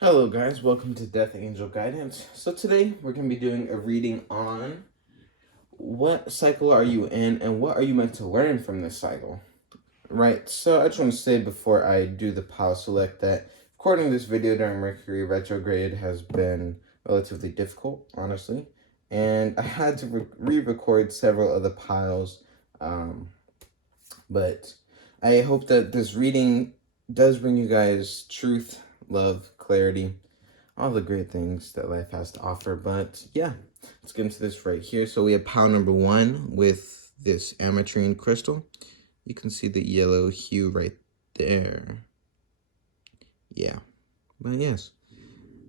Hello guys, welcome to Death Angel Guidance. So today we're going to be doing a reading on what cycle are you in and what are you meant to learn from this cycle. Right, so I just want to say before I do the pile select that recording this video during Mercury retrograde has been relatively difficult, honestly. And I had to re-record several of the piles, but I hope that this reading does bring you guys truth, love, clarity, all the great things that life has to offer. But yeah, let's get into this right here. So we have pile number 1 with this ametrine crystal. You can see the yellow hue right there. Yeah, but yes,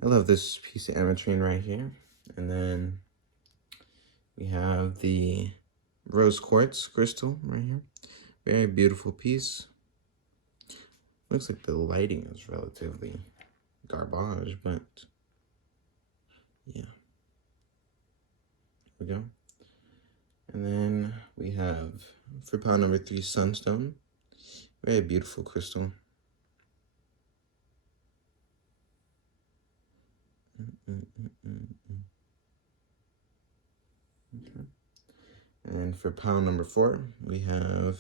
I love this piece of ametrine right here. And then we have the rose quartz crystal right here. Very beautiful piece. Looks like the lighting is relatively garbage, but yeah. Here we go. And then we have, for pile number 3, sunstone. Very beautiful crystal. Okay. And for pile number 4, we have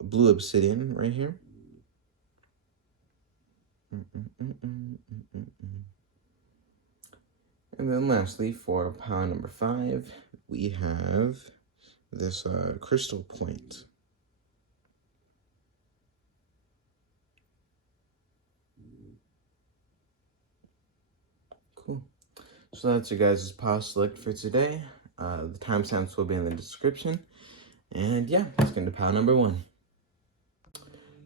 blue obsidian right here. And then lastly, for pile number 5, we have this crystal point. Cool. So that's your guys' pile select for today. The timestamps will be in the description. And yeah, let's get into pile number 1.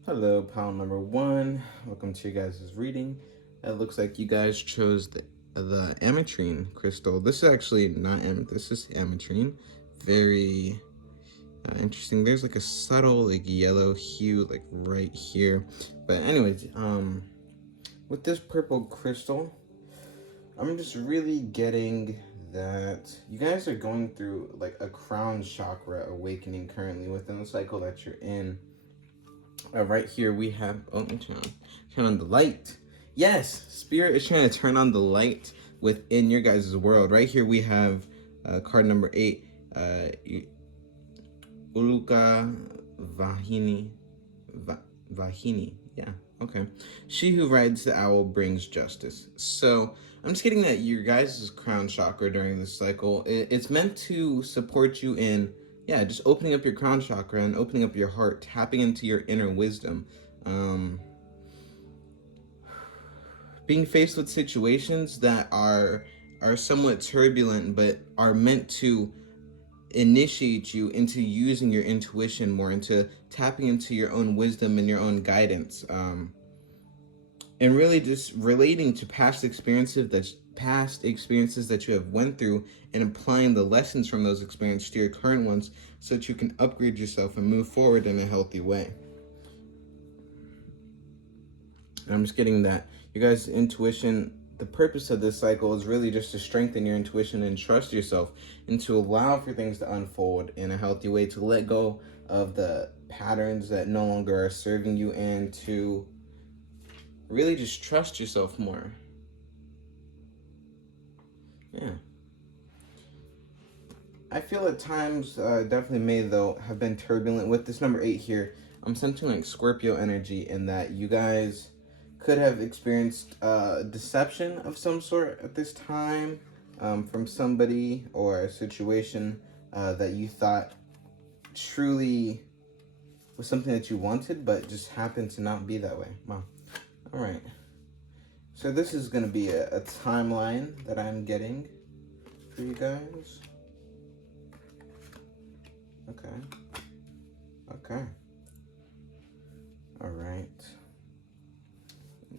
Hello, pile number 1. Welcome to your guys' reading. It looks like you guys chose the ametrine crystal. This is actually not amethyst, this is ametrine. Very interesting. There's like a subtle like yellow hue like right here. But anyways, with this purple crystal, I'm just really getting that you guys are going through like a crown chakra awakening currently within the cycle that you're in. Right here we have, oh, let me turn on the light. Yes, Spirit is trying to turn on the light within your guys' world. Right here we have card number 8, Uluka Vahini. Vahini, yeah, okay. She who rides the owl brings justice. So I'm just getting that your guys' crown chakra during this cycle, it's meant to support you in, yeah, just opening up your crown chakra and opening up your heart, tapping into your inner wisdom. Being faced with situations that are somewhat turbulent, but are meant to initiate you into using your intuition more, into tapping into your own wisdom and your own guidance, and really just relating to past experiences that you have went through and applying the lessons from those experiences to your current ones so that you can upgrade yourself and move forward in a healthy way. And I'm just getting that you guys' intuition, the purpose of this cycle is really just to strengthen your intuition and trust yourself and to allow for things to unfold in a healthy way, to let go of the patterns that no longer are serving you and to really just trust yourself more. Yeah. I feel at times definitely may though have been turbulent with this number 8 here. I'm sensing like Scorpio energy in that you guys could have experienced deception of some sort at this time from somebody or a situation that you thought truly was something that you wanted, but just happened to not be that way. Wow. All right. So this is going to be a timeline that I'm getting for you guys. Okay. Okay. All right.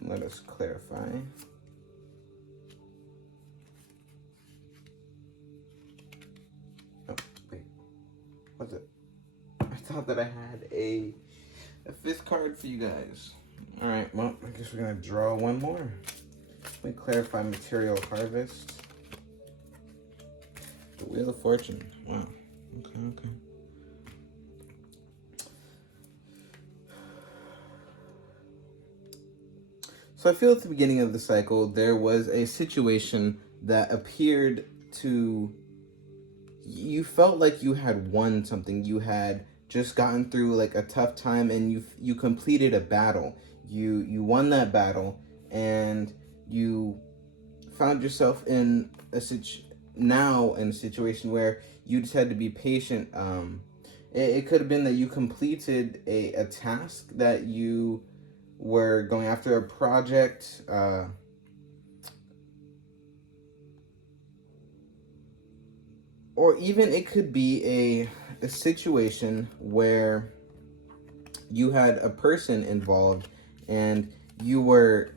Let us clarify. Oh, wait. What's it? I thought that I had a 5th card for you guys. All right. Well, I guess we're going to draw one more. Let me clarify material harvest. The Wheel of Fortune. Wow. Okay, okay. So I feel at the beginning of the cycle, there was a situation that appeared to, you felt like you had won something. You had just gotten through like a tough time, and you completed a battle. You won that battle, and you found yourself in now in a situation where you just had to be patient. It could have been that you completed a task, that you were going after a project, or even it could be a situation where you had a person involved, and you were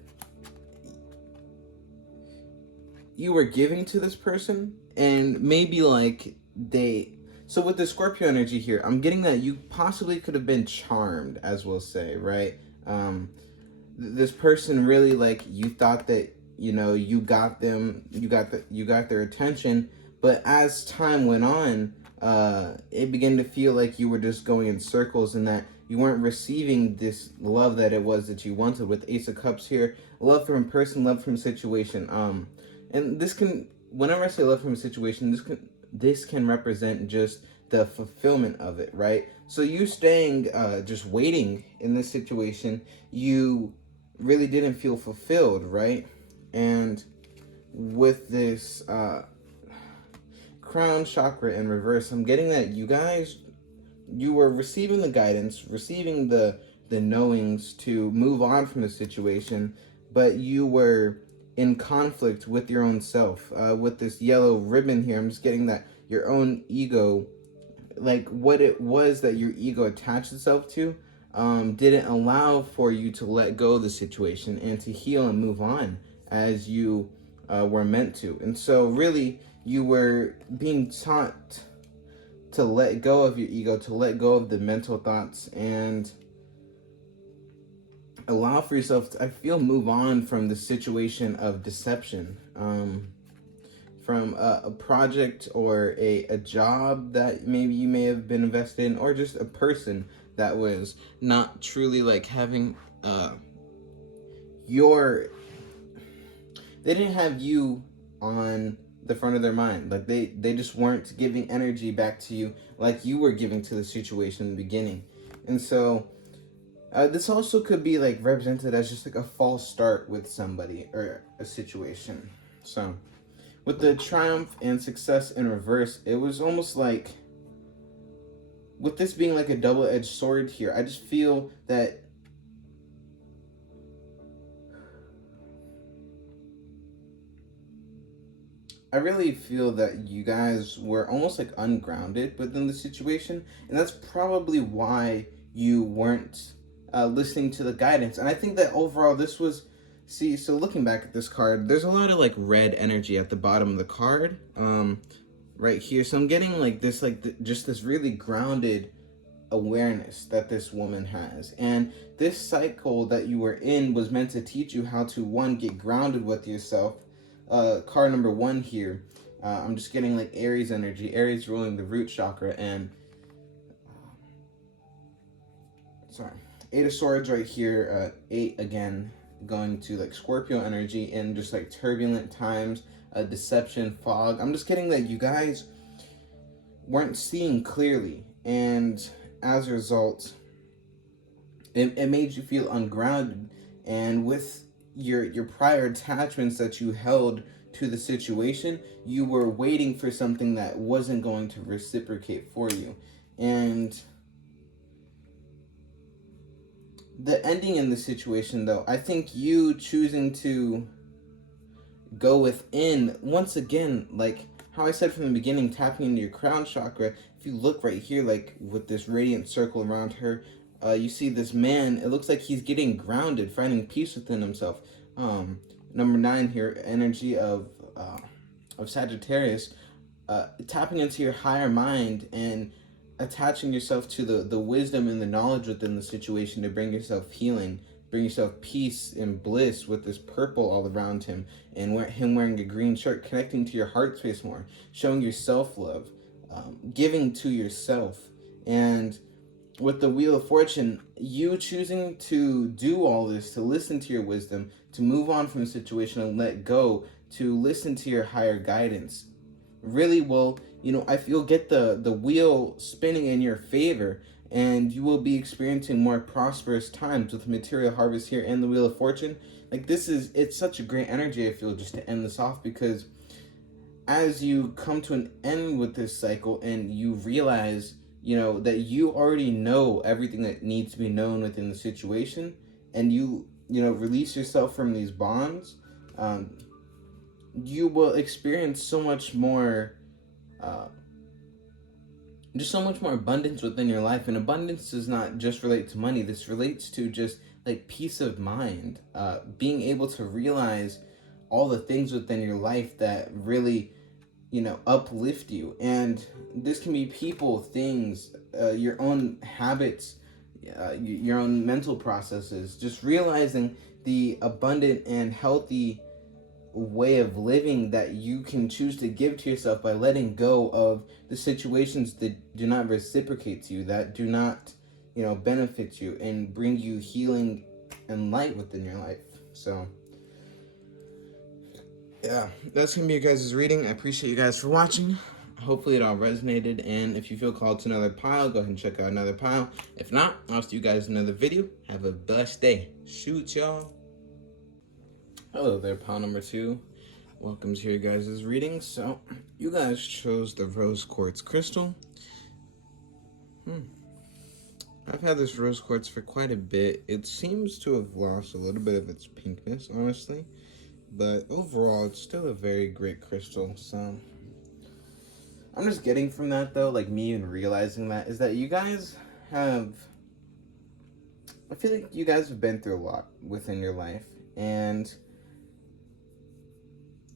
giving to this person, and maybe like they, so with the Scorpio energy here, I'm getting that you possibly could have been charmed, as we'll say, right? This person really, like, you thought that, you got them, you got their attention, but as time went on, it began to feel like you were just going in circles, and that you weren't receiving this love that it was that you wanted. With Ace of Cups here, love from a person, love from a situation. And this can, whenever I say love from a situation, this can represent just the fulfillment of it, right? So you staying, just waiting in this situation, you really didn't feel fulfilled, right? And with this crown chakra in reverse, I'm getting that you were receiving the guidance, receiving the knowings to move on from the situation, but you were in conflict with your own self. With this yellow ribbon here, I'm just getting that your own ego, like what it was that your ego attached itself to, didn't allow for you to let go of the situation and to heal and move on as you were meant to. And so really, you were being taught to let go of your ego, to let go of the mental thoughts, and allow for yourself to, I feel, move on from the situation of deception, from a project or a job that maybe you may have been invested in, or just a person that was not truly like having they didn't have you on the front of their mind. Like they just weren't giving energy back to you like you were giving to the situation in the beginning. And so this also could be like represented as just like a false start with somebody or a situation. So with the triumph and success in reverse, it was almost like, with this being like a double-edged sword here, I just feel that I really feel that you guys were almost like ungrounded within the situation, and that's probably why you weren't listening to the guidance. And I think that overall this was, so looking back at this card, there's a lot of like red energy at the bottom of the card, right here. So I'm getting like this, like just this really grounded awareness that this woman has. And this cycle that you were in was meant to teach you how to, one, get grounded with yourself. Card number 1 here, I'm just getting like Aries energy, Aries ruling the root chakra, and sorry, 8 of Swords right here, 8 again, going to like Scorpio energy and just like turbulent times, deception, fog. I'm just getting that you guys weren't seeing clearly, and as a result, it made you feel ungrounded. And with your prior attachments that you held to the situation, you were waiting for something that wasn't going to reciprocate for you. And the ending in the situation, though, I think you choosing to go within, once again, like how I said from the beginning, tapping into your crown chakra. If you look right here, like with this radiant circle around her, you see this man, it looks like he's getting grounded, finding peace within himself. Number 9 here, energy of Sagittarius, tapping into your higher mind and attaching yourself to the wisdom and the knowledge within the situation to bring yourself healing, bring yourself peace and bliss, with this purple all around him, and him wearing a green shirt, connecting to your heart space more, showing your self-love, giving to yourself. And with the Wheel of Fortune, you choosing to do all this, to listen to your wisdom, to move on from the situation and let go, to listen to your higher guidance, really will, I feel, get the wheel spinning in your favor, and you will be experiencing more prosperous times with material harvest here and the Wheel of Fortune. Like, it's such a great energy, I feel, just to end this off, because as you come to an end with this cycle and you realize, that you already know everything that needs to be known within the situation, and release yourself from these bonds, um, you will experience so much more, uh, just so much more abundance within your life. And abundance does not just relate to money. This relates to just like peace of mind, being able to realize all the things within your life that really, uplift you. And this can be people, things, your own habits, your own mental processes, just realizing the abundant and healthy way of living that you can choose to give to yourself by letting go of the situations that do not reciprocate to you, that do not, benefit you and bring you healing and light within your life. So yeah, that's gonna be your guys' reading. I appreciate you guys for watching. Hopefully it all resonated, and if you feel called to another pile, go ahead and check out another pile. If not, I'll see you guys in another video. Have a blessed day. Shoot, y'all. Hello there, pile number 2. Welcome to your guys' reading. So, you guys chose the rose quartz crystal. I've had this rose quartz for quite a bit. It seems to have lost a little bit of its pinkness, honestly. But overall, it's still a very great crystal. So, I'm just getting from that, though, like me and realizing that, is that you guys have... I feel like you guys have been through a lot within your life. And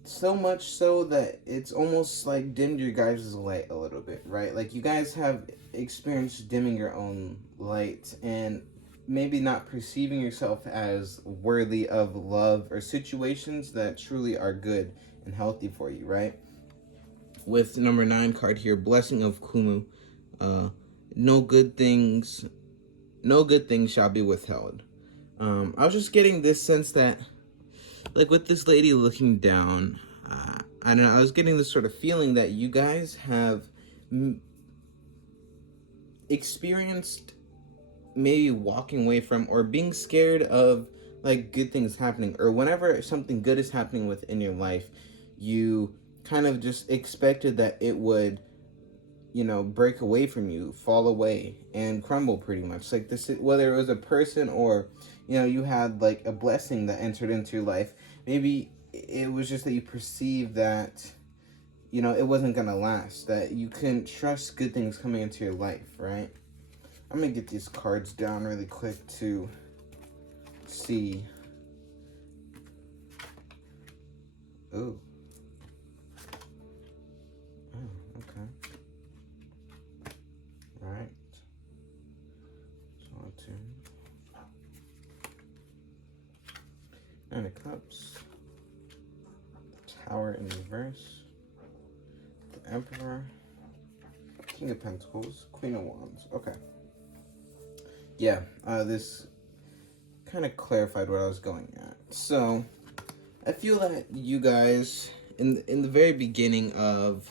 so much so that it's almost like dimmed your guys' light a little bit, right? Like, you guys have experienced dimming your own light and maybe not perceiving yourself as worthy of love or situations that truly are good and healthy for you, right? With number 9 card here, Blessing of Kumu, no good things shall be withheld. I was just getting this sense that, like, with this lady looking down, I don't know, I was getting this sort of feeling that you guys have experienced maybe walking away from or being scared of, like, good things happening, or whenever something good is happening within your life, you kind of just expected that it would, break away from you, fall away, and crumble pretty much. Like, this, whether it was a person or, you had, like, a blessing that entered into your life, maybe it was just that you perceived that, it wasn't gonna last, that you couldn't trust good things coming into your life, right? I'm gonna get these cards down really quick to see. Ooh. Oh, okay. Alright. So, 2. 9 of Cups. Tower in reverse. The Emperor. King of Pentacles. Queen of Wands. Okay. Yeah, this kind of clarified what I was going at. So, I feel that you guys, in the very beginning of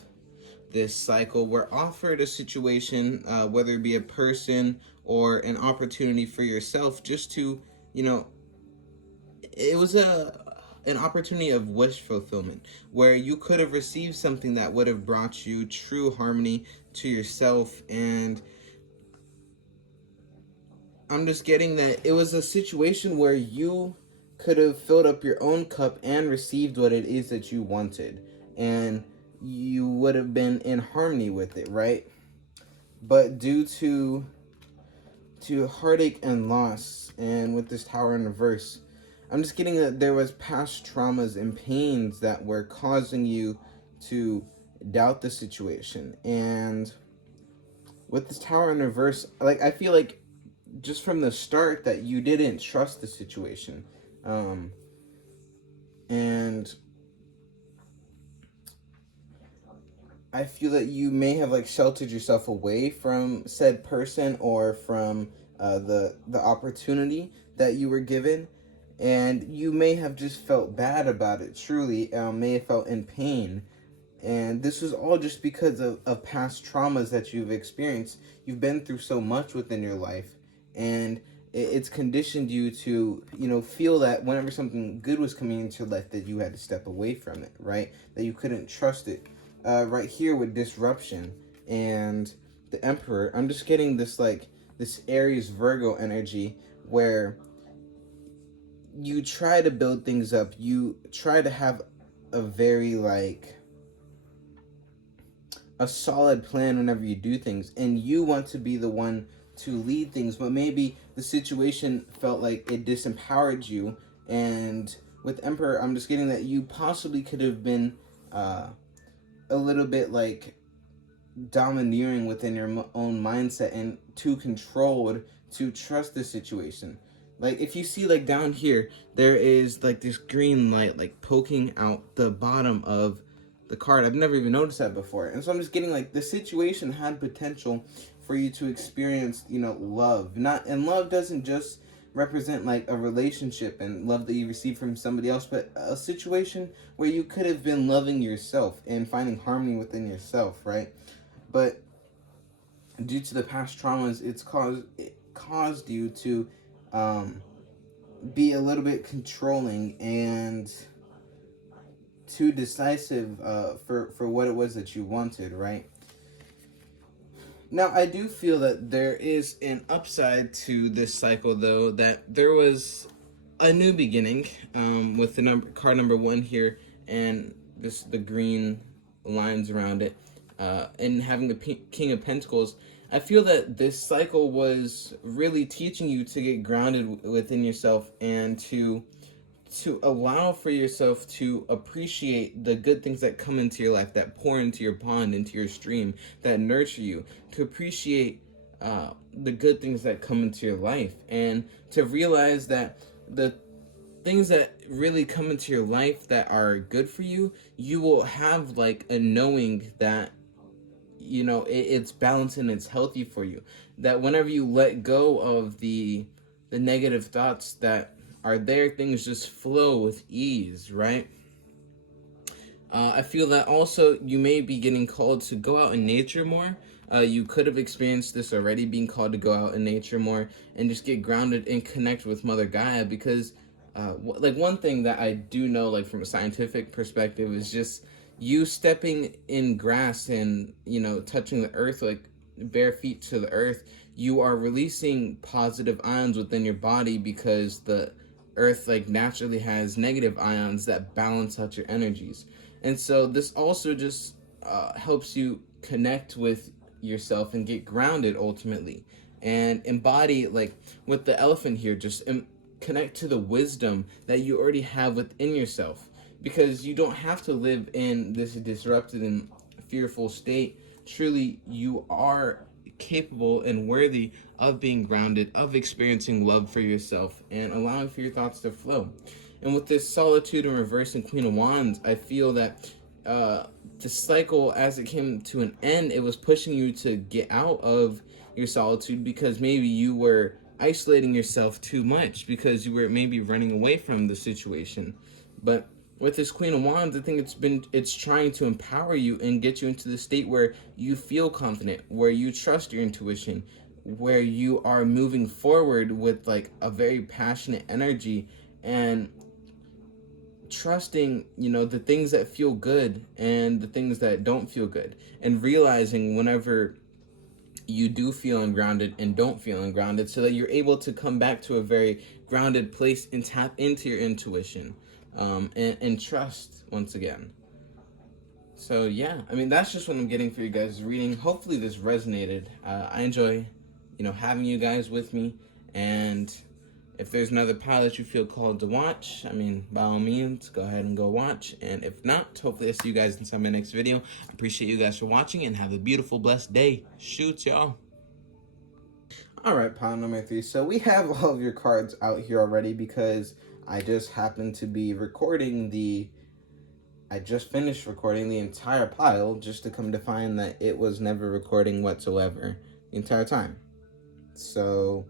this cycle, were offered a situation, whether it be a person or an opportunity for yourself, just to, it was an opportunity of wish fulfillment, where you could have received something that would have brought you true harmony to yourself. And I'm just getting that it was a situation where you could have filled up your own cup and received what it is that you wanted, and you would have been in harmony with it, right? But due to heartache and loss, and with this Tower in reverse, I'm just getting that there was past traumas and pains that were causing you to doubt the situation. And with this Tower in reverse, like, I feel like just from the start that you didn't trust the situation. And I feel that you may have like sheltered yourself away from said person or from the opportunity that you were given, and you may have just felt bad about it. Truly, may have felt in pain, and this was all just because of past traumas that you've experienced. You've been through so much within your life, and it's conditioned you to, feel that whenever something good was coming into your life, that you had to step away from it, right? That you couldn't trust it. Right here with disruption and the Emperor, I'm just getting this Aries Virgo energy where you try to build things up. You try to have a very a solid plan whenever you do things, and you want to be the one to lead things, but maybe the situation felt like it disempowered you. And with Emperor, I'm just getting that you possibly could have been a little bit domineering within your own mindset and too controlled to trust the situation. Like if you see down here, there is this green light poking out the bottom of the card. I've never even noticed that before. And so I'm just getting the situation had potential for you to experience, love. Not and love doesn't just represent a relationship and love that you receive from somebody else, but a situation where you could have been loving yourself and finding harmony within yourself, right? But due to the past traumas, it caused you to be a little bit controlling and too decisive for what it was that you wanted, right? Now, I do feel that there is an upside to this cycle, though, that there was a new beginning with the card number 1 here, and the green lines around it, and having the King of Pentacles. I feel that this cycle was really teaching you to get grounded within yourself and to allow for yourself to appreciate the good things that come into your life, that pour into your pond, into your stream, that nurture you, to appreciate the good things that come into your life, and to realize that the things that really come into your life that are good for you, you will have a knowing that it's balanced and it's healthy for you. That whenever you let go of the negative thoughts that are there, things just flow with ease, right? I feel that also you may be getting called to go out in nature more. You could have experienced this already, being called to go out in nature more and just get grounded and connect with Mother Gaia, because one thing that I do know from a scientific perspective is just you stepping in grass and touching the earth bare feet to the earth, you are releasing positive ions within your body, because the earth naturally has negative ions that balance out your energies. And so this also just helps you connect with yourself and get grounded ultimately, and embody with the elephant here, just connect to the wisdom that you already have within yourself, because you don't have to live in this disrupted and fearful state. Truly, you are capable and worthy of being grounded, of experiencing love for yourself, and allowing for your thoughts to flow. And with this solitude in reverse and Queen of Wands, I feel that the cycle, as it came to an end, it was pushing you to get out of your solitude, because maybe you were isolating yourself too much, because you were maybe running away from the situation. But with this Queen of Wands, I think it's trying to empower you and get you into the state where you feel confident, where you trust your intuition, where you are moving forward with a very passionate energy, and trusting the things that feel good and the things that don't feel good, and realizing whenever you do feel ungrounded and don't feel ungrounded, so that you're able to come back to a very grounded place and tap into your intuition, and trust once again. So yeah, I mean, that's just what I'm getting for you guys' reading. Hopefully this resonated. I enjoy having you guys with me, and if there's another pile that you feel called to watch, I mean, by all means, go ahead and go watch. And if not, hopefully I'll see you guys in my next video. I appreciate you guys for watching, and have a beautiful, blessed day. Shoots, y'all. All right, pile number 3. So we have all of your cards out here already, because I just happened to be recording the I just finished recording the entire pile just to come to find that it was never recording whatsoever the entire time. So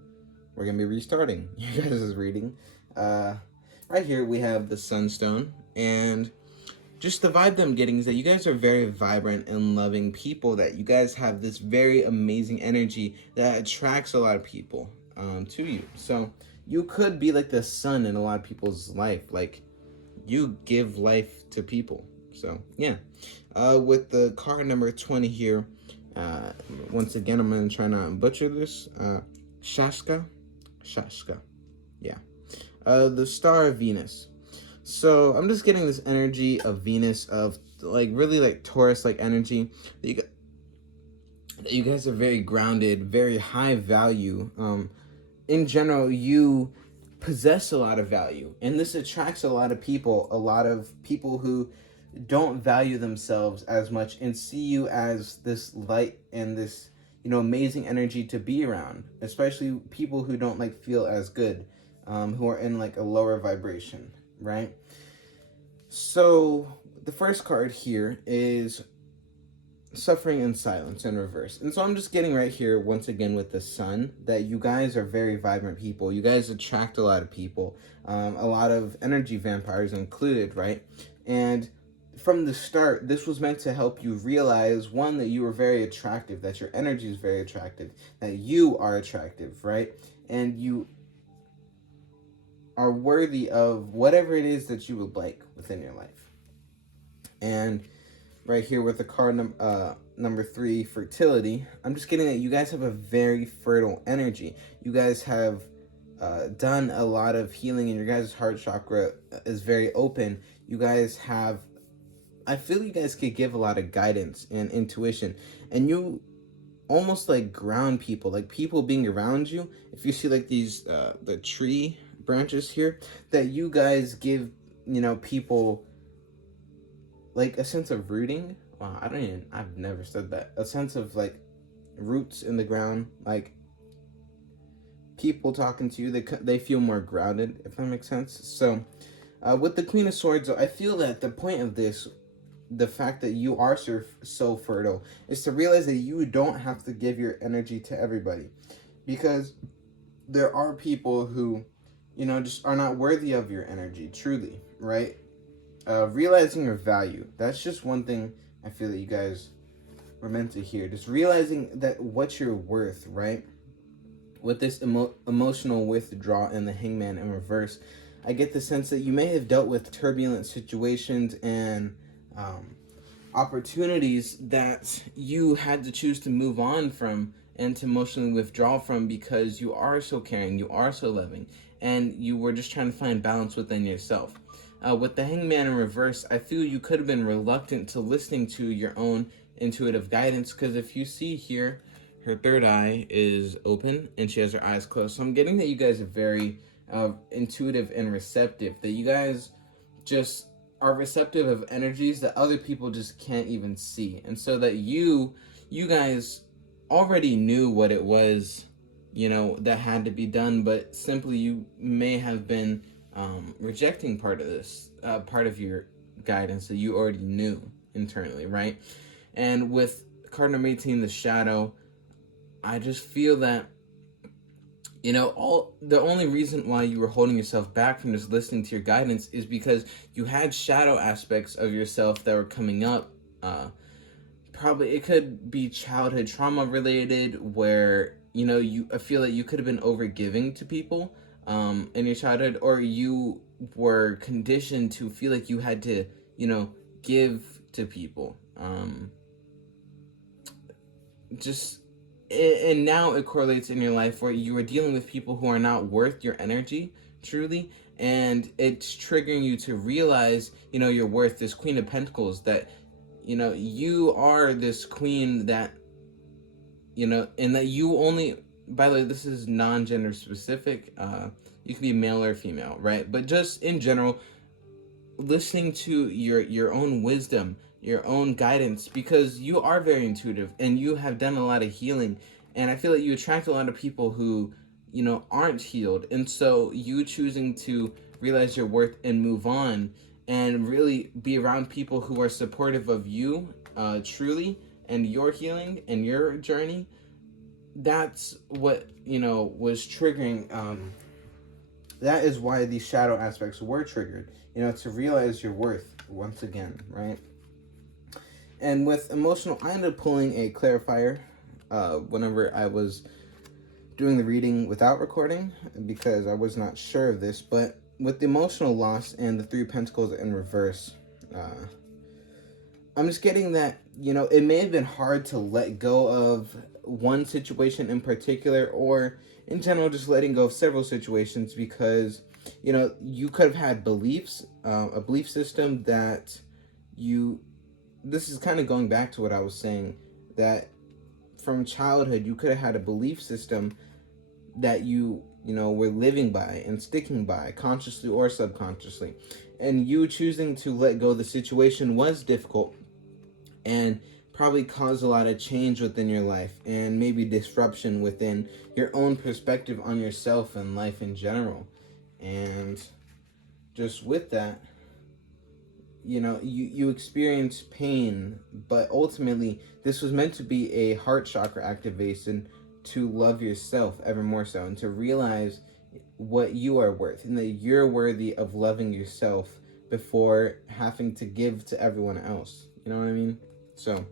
we're going to be restarting you guys' reading. Right here we have the Sunstone, and just the vibe that I'm getting is that you guys are very vibrant and loving people, that you guys have this very amazing energy that attracts a lot of people to you. So you could be like the sun in a lot of people's life. Like, you give life to people. So yeah, with the card number 20 here, once again I'm gonna try not to butcher this. Shaska, yeah. The star of Venus. So I'm just getting this energy of Venus, of like really like Taurus like energy. That you guys are very grounded, very high value. In general, you possess a lot of value, and this attracts a lot of people who don't value themselves as much and see you as this light and this, amazing energy to be around, especially people who don't like feel as good, who are in like a lower vibration, right? So the first card here is Suffering in Silence in reverse. And so I'm just getting right here once again with the sun that you guys are very vibrant people. You guys attract a lot of people, a lot of energy vampires included, right? And from the start, this was meant to help you realize, one, that you are very attractive, that your energy is very attractive, that you are attractive, right? And you are worthy of whatever it is that you would like within your life. And right here with the card number 3, fertility, I'm just getting that you guys have a very fertile energy. You guys have done a lot of healing, and your guys' heart chakra is very open. You guys have, I feel you guys could give a lot of guidance and intuition, and you almost like ground people, like people being around you. If you see like these the tree branches here, that you guys give, people like a sense of rooting. Wow, I've never said that. A sense of like roots in the ground, like people talking to you, they feel more grounded, if that makes sense. So with the Queen of Swords, I feel that the point of this, the fact that you are so fertile, is to realize that you don't have to give your energy to everybody, because there are people who, just are not worthy of your energy, truly, right? Realizing your value. That's just one thing I feel that you guys were meant to hear. Just realizing that what you're worth, right? With this emotional withdrawal and the Hangman in reverse, I get the sense that you may have dealt with turbulent situations and opportunities that you had to choose to move on from and to emotionally withdraw from, because you are so caring, you are so loving, and you were just trying to find balance within yourself. With the Hangman in reverse, I feel you could have been reluctant to listening to your own intuitive guidance, because if you see here, her third eye is open and she has her eyes closed. So I'm getting that you guys are very intuitive and receptive, that you guys just are receptive of energies that other people just can't even see. And so that you guys already knew what it was, that had to be done, but simply you may have been rejecting part of this, part of your guidance that you already knew internally, right? And with card number 18, the Shadow, I just feel that, the only reason why you were holding yourself back from just listening to your guidance is because you had shadow aspects of yourself that were coming up. Probably it could be childhood trauma related, where I feel that you could have been overgiving to people in your childhood, or you were conditioned to feel like you had to give to people, and now it correlates in your life where you are dealing with people who are not worth your energy truly, and it's triggering you to realize your worth. This Queen of Pentacles, that you are this queen that and that you only, by the way, this is non-gender specific, you can be male or female, right? But just in general, listening to your own wisdom, your own guidance, because you are very intuitive and you have done a lot of healing, and I feel like you attract a lot of people who aren't healed, and so you choosing to realize your worth and move on and really be around people who are supportive of you truly, and your healing and your journey. That's what, was triggering. That is why these shadow aspects were triggered, to realize your worth once again, right? And with emotional, I ended up pulling a clarifier whenever I was doing the reading without recording, because I was not sure of this. But with the emotional loss and the Three of Pentacles in reverse, I'm just getting that, it may have been hard to let go of one situation in particular, or in general, just letting go of several situations, because, you could have had beliefs, a belief system that this is kind of going back to what I was saying, that from childhood, you could have had a belief system that you were living by and sticking by, consciously or subconsciously. And you choosing to let go of the situation was difficult, and probably caused a lot of change within your life, and maybe disruption within your own perspective on yourself and life in general. And just with that, you experience pain, but ultimately this was meant to be a heart chakra activation to love yourself ever more so, and to realize what you are worth, and that you're worthy of loving yourself before having to give to everyone else. You know what I mean? So,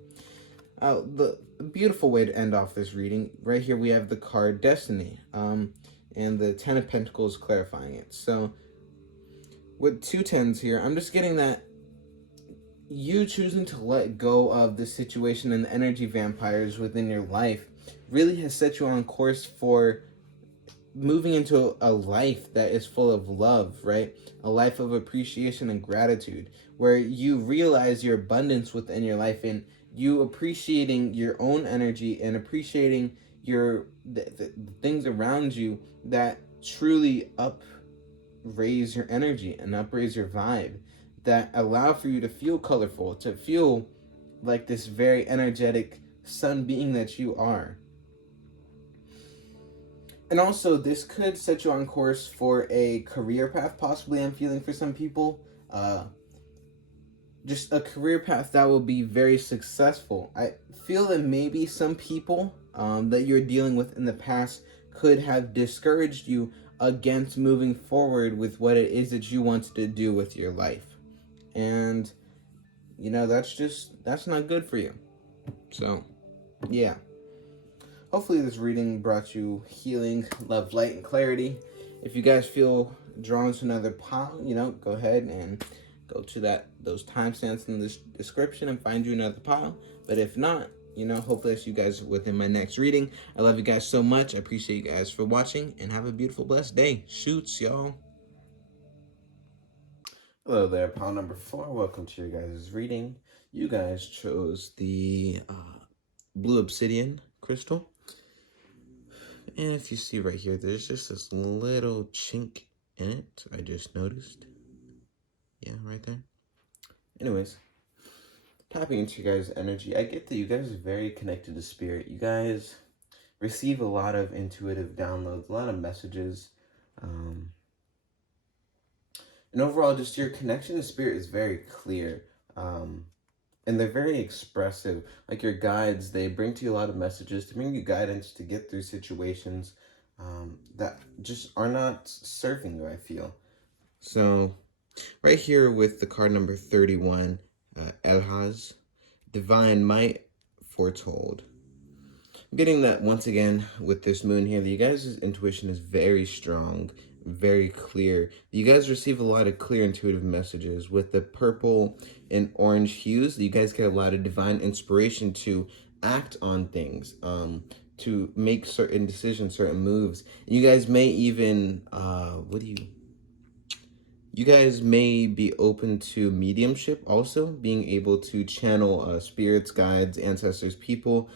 the beautiful way to end off this reading, right here we have the card Destiny, and the Ten of Pentacles clarifying it. So, with two tens here, I'm just getting that you choosing to let go of the situation and the energy vampires within your life really has set you on course for moving into a life that is full of love, right? A life of appreciation and gratitude, where you realize your abundance within your life, and you appreciating your own energy and appreciating the things around you that truly raise your energy and upraise your vibe, that allow for you to feel colorful, to feel like this very energetic sun being that you are. And also, this could set you on course for a career path, possibly, I'm feeling, for some people. Just a career path that will be very successful. I feel that maybe some people that you're dealing with in the past could have discouraged you against moving forward with what it is that you wanted to do with your life. And, that's not good for you. So, yeah. Hopefully this reading brought you healing, love, light, and clarity. If you guys feel drawn to another pile, go ahead and go to those timestamps in the description and find you another pile. But if not, hopefully I'll see you guys within my next reading. I love you guys so much. I appreciate you guys for watching, and have a beautiful, blessed day. Shoots, y'all. Hello there, pile number 4. Welcome to your guys' reading. You guys chose the blue obsidian crystal. And if you see right here, there's just this little chink in it. I just noticed. Yeah, right there. Anyways, tapping into your guys' energy, I get that you guys are very connected to spirit. You guys receive a lot of intuitive downloads, a lot of messages. And overall, just your connection to spirit is very clear. And they're very expressive. Like your guides, they bring to you a lot of messages to bring you guidance to get through situations that just are not serving you, I feel. So, right here with the card number 31, Elhaz, Divine Might Foretold. I'm getting that once again with this moon here, that you guys' intuition is very strong, very clear. You guys receive a lot of clear intuitive messages. With the purple and orange hues, you guys get a lot of divine inspiration to act on things, to make certain decisions, certain moves. You guys may even, you guys may be open to mediumship also, being able to channel spirits, guides, ancestors, people,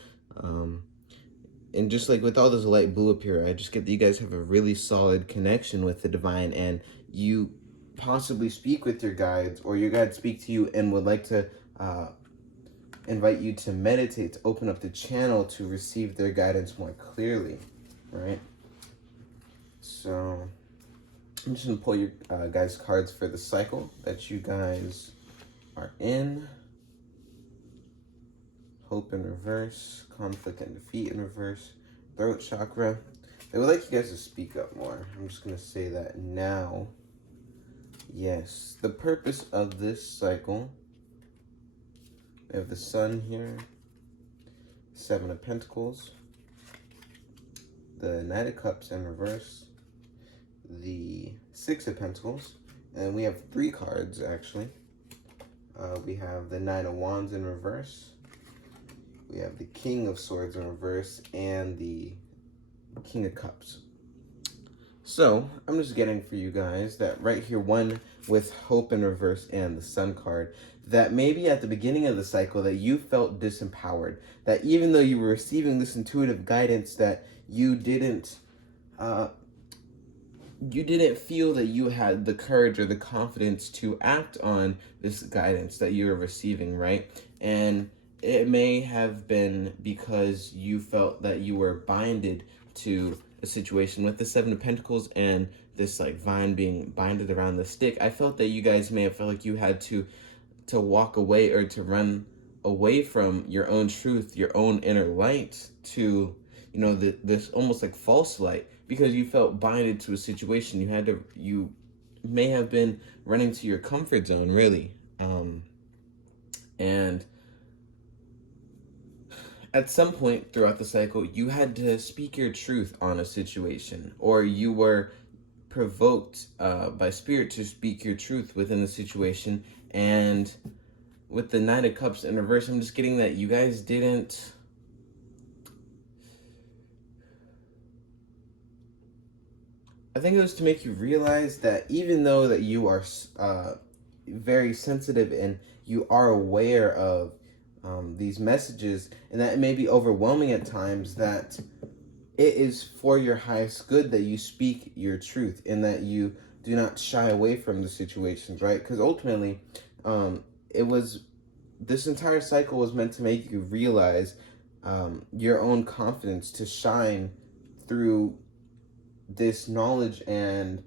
and just like with all this light blue up here, I just get that you guys have a really solid connection with the divine, and you possibly speak with your guides, or your guides speak to you and would like to invite you to meditate, to open up the channel to receive their guidance more clearly, right? So, I'm just gonna pull your guys' cards for the cycle that you guys are in. Hope in reverse, conflict and defeat in reverse, throat chakra. They would like you guys to speak up more. I'm just gonna say that now. Yes, the purpose of this cycle, we have the Sun here, Seven of Pentacles, the Knight of Cups in reverse, the Six of Pentacles, and we have 3 cards actually. We have the Nine of Wands in reverse, we have the King of Swords in reverse, and the King of Cups. So, I'm just getting for you guys that right here, one with Hope in reverse and the Sun card, that maybe at the beginning of the cycle that you felt disempowered, that even though you were receiving this intuitive guidance, that you didn't feel that you had the courage or the confidence to act on this guidance that you were receiving, right? And it may have been because you felt that you were binded to a situation with the Seven of Pentacles and this like vine being binded around the stick. I felt that you guys may have felt like you had to walk away or to run away from your own truth, your own inner light, to this almost like false light, because you felt binded to a situation. You may have been running to your comfort zone, really. And at some point throughout the cycle, you had to speak your truth on a situation, or you were provoked by spirit to speak your truth within the situation. And with the Nine of Cups in reverse, I'm just getting that you guys didn't... I think it was to make you realize that even though that you are very sensitive and you are aware of these messages, and that it may be overwhelming at times, that it is for your highest good that you speak your truth and that you do not shy away from the situations, right? Because ultimately, this entire cycle was meant to make you realize your own confidence, to shine through this knowledge and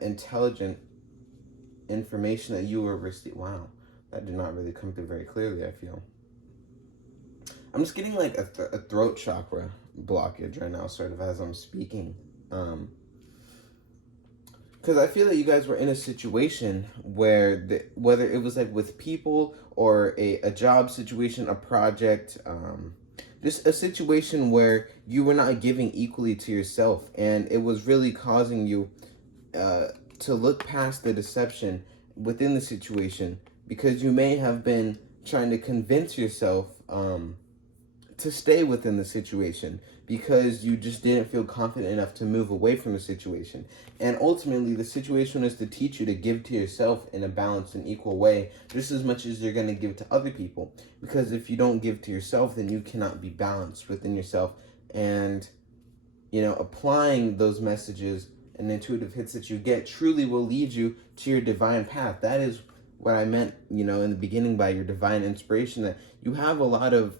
intelligent information that you were receiving. Wow, that did not really come through very clearly, I feel. I'm just getting like a throat chakra blockage right now, sort of, as I'm speaking. Because I feel that you guys were in a situation where, whether it was like with people or a job situation, a project, just a situation where you were not giving equally to yourself, and it was really causing you to look past the deception within the situation, because you may have been trying to convince yourself to stay within the situation because you just didn't feel confident enough to move away from the situation. And ultimately, the situation is to teach you to give to yourself in a balanced and equal way, just as much as you're going to give to other people. Because if you don't give to yourself, then you cannot be balanced within yourself. And, applying those messages and intuitive hits that you get truly will lead you to your divine path. That is what I meant, in the beginning by your divine inspiration, that you have a lot of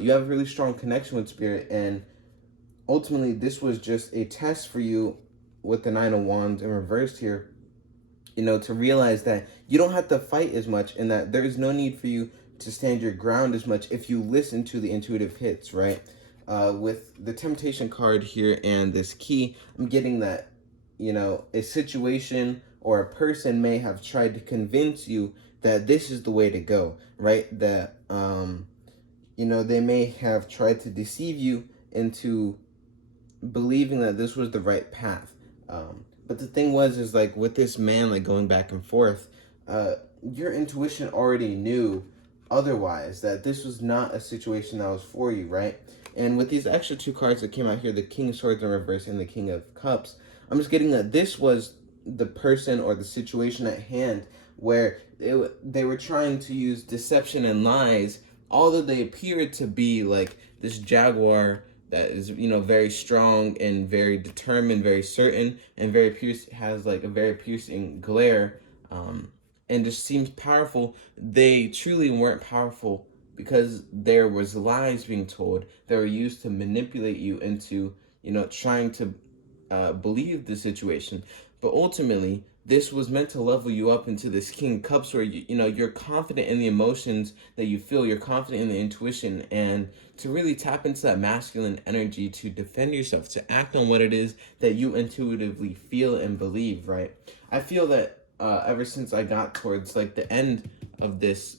you have a really strong connection with spirit, and ultimately this was just a test for you with the Nine of Wands in reverse here, to realize that you don't have to fight as much, and that there is no need for you to stand your ground as much if you listen to the intuitive hits, right? With the Temptation card here and this key, I'm getting that, a situation or a person may have tried to convince you that this is the way to go, right? That, they may have tried to deceive you into believing that this was the right path. But the thing is like with this man, like going back and forth, your intuition already knew otherwise, that this was not a situation that was for you, right? And with these extra 2 cards that came out here, the King of Swords in reverse and the King of Cups, I'm just getting that this was the person or the situation at hand where they were trying to use deception and lies, although they appeared to be like this jaguar that is, very strong and very determined, very certain, and has like a very piercing glare, and just seems powerful. They truly weren't powerful because there was lies being told that were used to manipulate you into, trying to believe the situation. But ultimately, this was meant to level you up into this King of Cups where you're confident in the emotions that you feel, you're confident in the intuition, and to really tap into that masculine energy to defend yourself, to act on what it is that you intuitively feel and believe, right? I feel that ever since I got towards like the end of this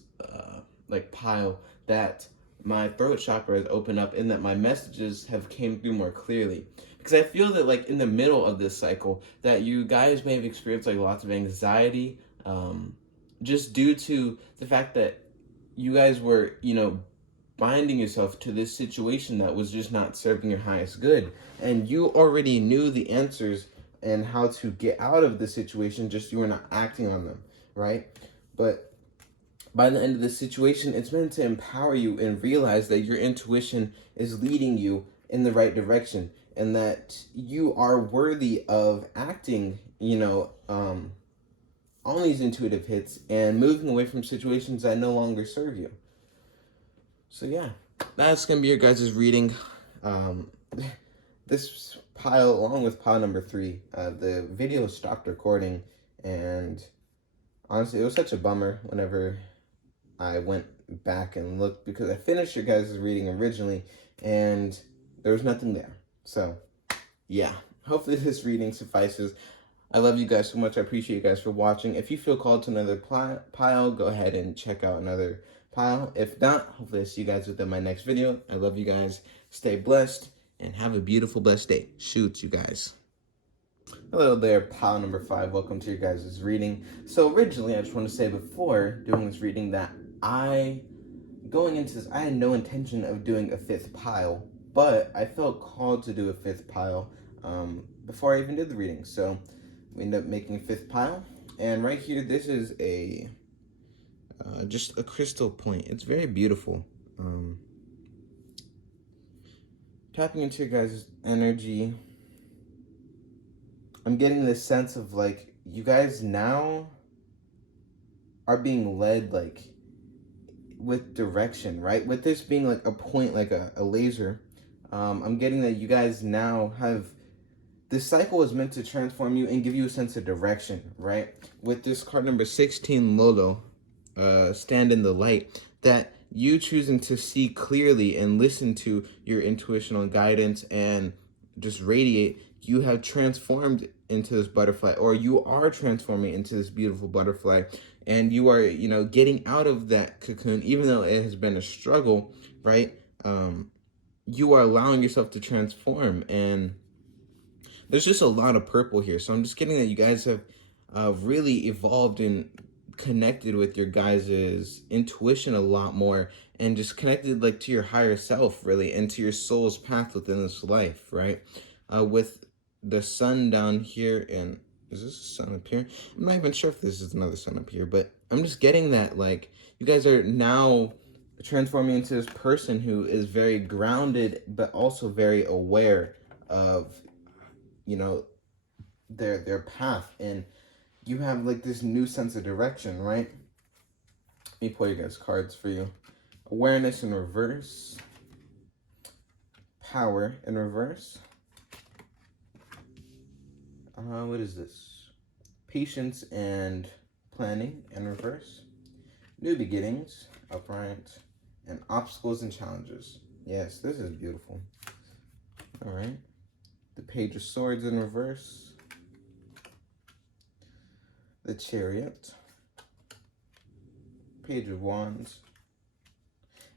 like pile, that my throat chakra has opened up and that my messages have came through more clearly. Because I feel that like in the middle of this cycle that you guys may have experienced like lots of anxiety, just due to the fact that you guys were, binding yourself to this situation that was just not serving your highest good. And you already knew the answers and how to get out of the situation, just you were not acting on them, right? But by the end of the situation, it's meant to empower you and realize that your intuition is leading you in the right direction and that you are worthy of acting, on these intuitive hits and moving away from situations that no longer serve you. So yeah, that's gonna be your guys' reading. Um, this pile, along with pile number 3, the video stopped recording, and honestly, it was such a bummer whenever I went back and looked because I finished your guys' reading originally, and there was nothing there. So yeah, hopefully this reading suffices. I love you guys so much. I appreciate you guys for watching. If you feel called to another pile, go ahead and check out another pile. If not, hopefully I see you guys within my next video. I love you guys. Stay blessed and have a beautiful, blessed day. Shoots, you guys. Hello there, pile number 5. Welcome to your guys' reading. So originally, I just want to say before doing this reading that going into this, I had no intention of doing a 5th pile, but I felt called to do a 5th pile before I even did the reading. So we ended up making a 5th pile, and right here, this is just a crystal point. It's very beautiful. Tapping into your guys' energy, I'm getting this sense of like you guys now are being led like with direction, right? With this being like a point, like a laser, I'm getting that you guys now have, this cycle is meant to transform you and give you a sense of direction, right? With this card number 16, Lolo, stand in the light, that you choosing to see clearly and listen to your intuitional guidance and just radiate, you have transformed into this butterfly, or you are transforming into this beautiful butterfly, and you are, getting out of that cocoon, even though it has been a struggle, right? You are allowing yourself to transform, and there's just a lot of purple here. So I'm just getting that you guys have really evolved and connected with your guys' intuition a lot more, and just connected like to your higher self, really, and to your soul's path within this life, right? With the sun down here, and is this a sun up here? I'm not even sure if this is another sun up here, but I'm just getting that like you guys are now transforming into this person who is very grounded, but also very aware of, their path, and you have like this new sense of direction, right? Let me pull you guys cards for you. Awareness in reverse, power in reverse. What is this? Patience and planning in reverse. New beginnings, upright, and obstacles and challenges. Yes, this is beautiful. All right. The Page of Swords in reverse. The Chariot. Page of Wands.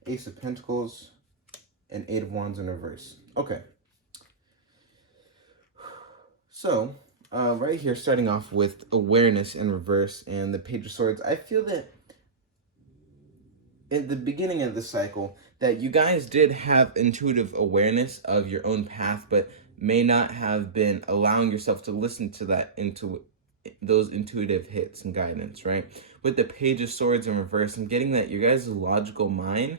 Ace of Pentacles. And 8 of Wands in reverse. Okay. So, right here, starting off with awareness in reverse and the Page of Swords, I feel that at the beginning of the cycle, that you guys did have intuitive awareness of your own path, but may not have been allowing yourself to listen to that those intuitive hits and guidance, right? With the Page of Swords in reverse, I'm getting that your guys' logical mind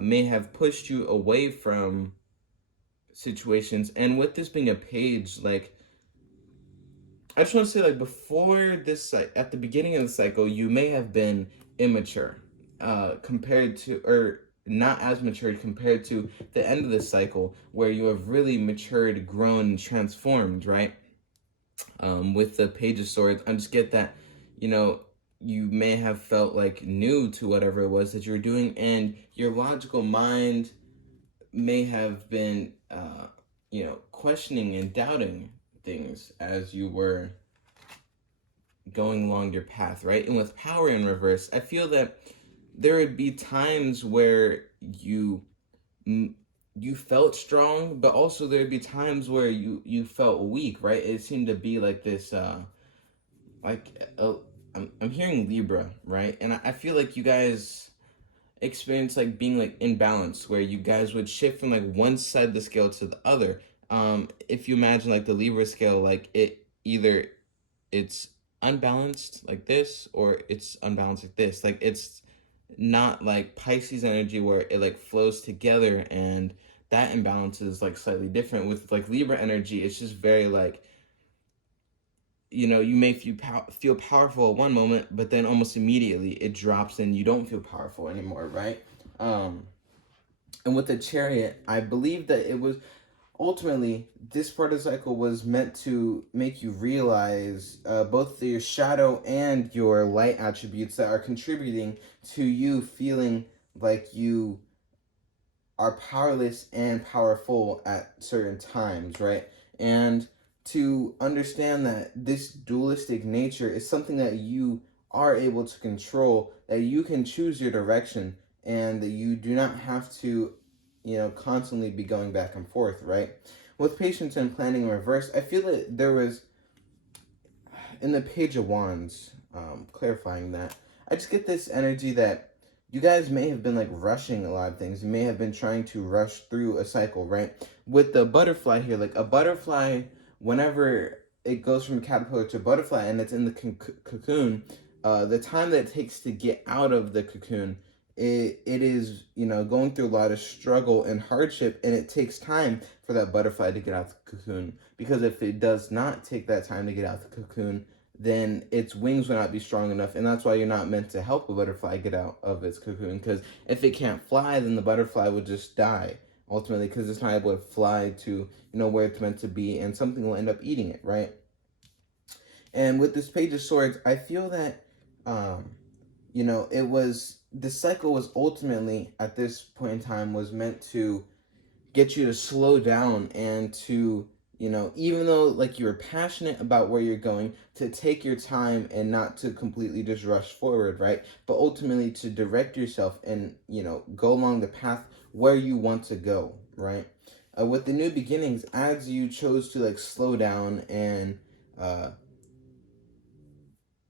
may have pushed you away from situations. And with this being a page, like, I just want to say, like, before this, at the beginning of the cycle, you may have been immature compared to, or not as matured compared to the end of the cycle where you have really matured, grown, transformed, right? With the Page of Swords, I just get that, you know, you may have felt like new to whatever it was that you were doing, and your logical mind may have been, questioning and doubting things as you were going along your path, right? And with power in reverse, I feel that there would be times where you felt strong, but also there'd be times where you felt weak, right? It seemed to be like this, like I'm hearing Libra, right? And I feel like you guys experience like being like in balance, where you guys would shift from like one side of the scale to the other. If you imagine like the Libra scale, like it's unbalanced like this, or it's unbalanced like this. Like it's not like Pisces energy where it like flows together, and that imbalance is like slightly different. With like Libra energy, it's just very like, you may feel powerful at one moment, but then almost immediately it drops and you don't feel powerful anymore, right? And with the Chariot, I believe that it was ultimately, this part of the cycle was meant to make you realize both your shadow and your light attributes that are contributing to you feeling like you are powerless and powerful at certain times, right? And to understand that this dualistic nature is something that you are able to control, that you can choose your direction, and that you do not have to, constantly be going back and forth, right? With patience and planning in reverse, I feel that there was, in the Page of Wands, clarifying that, I just get this energy that you guys may have been like rushing a lot of things. You may have been trying to rush through a cycle, right? With the butterfly here, like a butterfly, whenever it goes from caterpillar to butterfly and it's in the cocoon, the time that it takes to get out of the cocoon, it is, going through a lot of struggle and hardship, and it takes time for that butterfly to get out the cocoon. Because if it does not take that time to get out the cocoon, then its wings will not be strong enough, and that's why you're not meant to help a butterfly get out of its cocoon. Because if it can't fly, then the butterfly would just die ultimately, because it's not able to fly to where it's meant to be, and something will end up eating it, right? And with this Page of Swords, I feel that it was, the cycle was ultimately at this point in time was meant to get you to slow down, and to, even though like you're passionate about where you're going, to take your time and not to completely just rush forward, right? But ultimately to direct yourself and, go along the path where you want to go, right? With the new beginnings, as you chose to like slow down and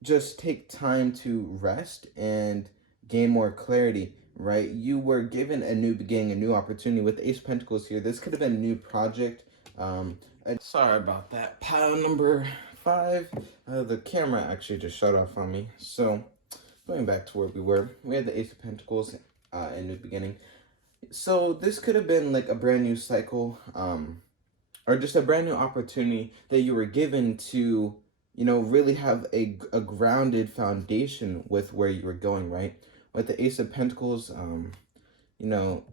just take time to rest and gain more clarity, right? You were given a new beginning, a new opportunity. With the Ace of Pentacles here, this could have been a new project. Sorry about that. Pile number 5. The camera actually just shut off on me. So, going back to where we had the Ace of Pentacles, a new beginning. So, this could have been like a brand new cycle, or just a brand new opportunity that you were given to, really have a grounded foundation with where you were going, right? With the Ace of Pentacles, you know,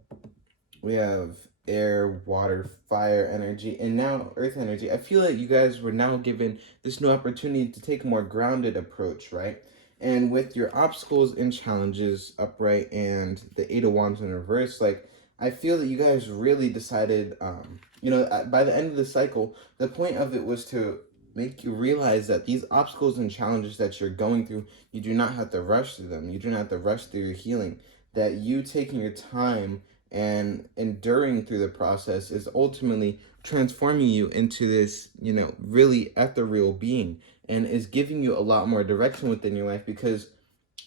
we have air, water, fire energy, and now earth energy. I feel like you guys were now given this new opportunity to take a more grounded approach, right? And with your obstacles and challenges upright and the Eight of Wands in reverse, like, I feel that you guys really decided, by the end of the cycle, the point of it was to make you realize that these obstacles and challenges that you're going through, you do not have to rush through them. You do not have to rush through your healing. That you taking your time and enduring through the process is ultimately transforming you into this, really ethereal being, and is giving you a lot more direction within your life. Because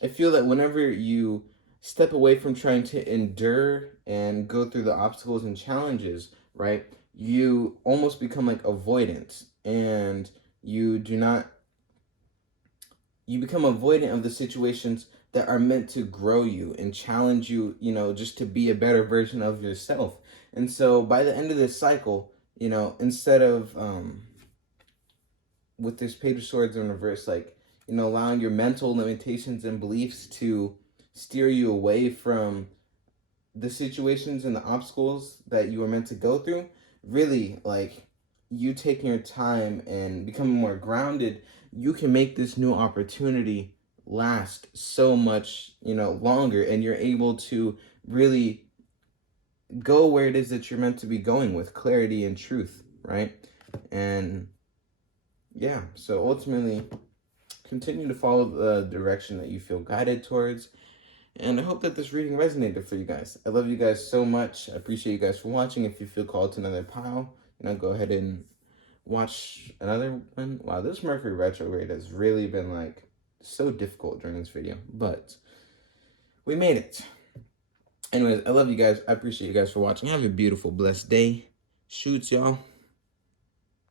I feel that whenever you step away from trying to endure and go through the obstacles and challenges, right, you almost become like avoidant, and you do not, you become avoidant of the situations that are meant to grow you and challenge you, just to be a better version of yourself. And so by the end of this cycle, instead of, with this Page of Swords in reverse, like, allowing your mental limitations and beliefs to steer you away from the situations and the obstacles that you were meant to go through, really, like, you taking your time and becoming more grounded, you can make this new opportunity last so much, longer, and you're able to really go where it is that you're meant to be going with clarity and truth, right? And yeah, so ultimately, continue to follow the direction that you feel guided towards. And I hope that this reading resonated for you guys. I love you guys so much. I appreciate you guys for watching. If you feel called to another pile, go ahead and watch another one. Wow, this Mercury retrograde has really been like so difficult during this video, but we made it. Anyways, I love you guys. I appreciate you guys for watching. Have a beautiful, blessed day. Shoots, y'all.